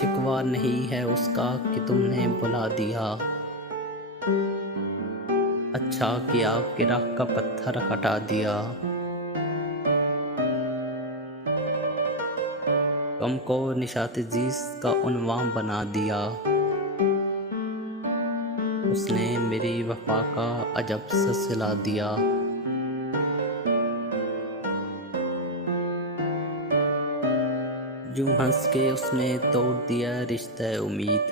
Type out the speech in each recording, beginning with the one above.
शिकवा नहीं है उसका कि तुमने बुला दिया। अच्छा किया कि राह का पत्थर हटा दिया। गम को निशाते जीस का उन्वान बना दिया। उसने मेरी वफा का अजब सा सिला दिया। यूं हंस के उसने तोड़ दिया रिश्ता उम्मीद,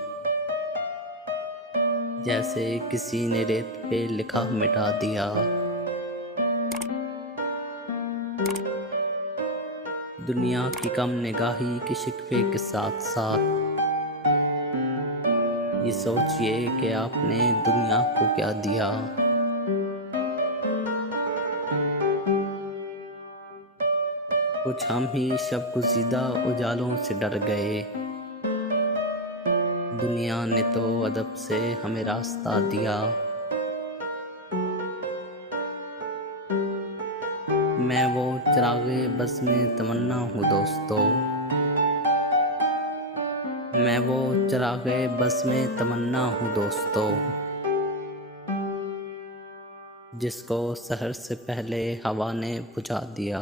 जैसे किसी ने रेत पे लिखा मिटा दिया। दुनिया की कम निगाही के शिकवे के साथ साथ ये सोचिए कि आपने दुनिया को क्या दिया। कुछ हम ही शब गुज़ीदा उजालों से डर गए। दुनिया ने तो अदब से हमें रास्ता दिया। मैं वो चिरागे बस में तमन्ना हूँ दोस्तों। मैं वो चिरागे बस में तमन्ना हूँ दोस्तों, जिसको सहर से पहले हवा ने बुझा दिया।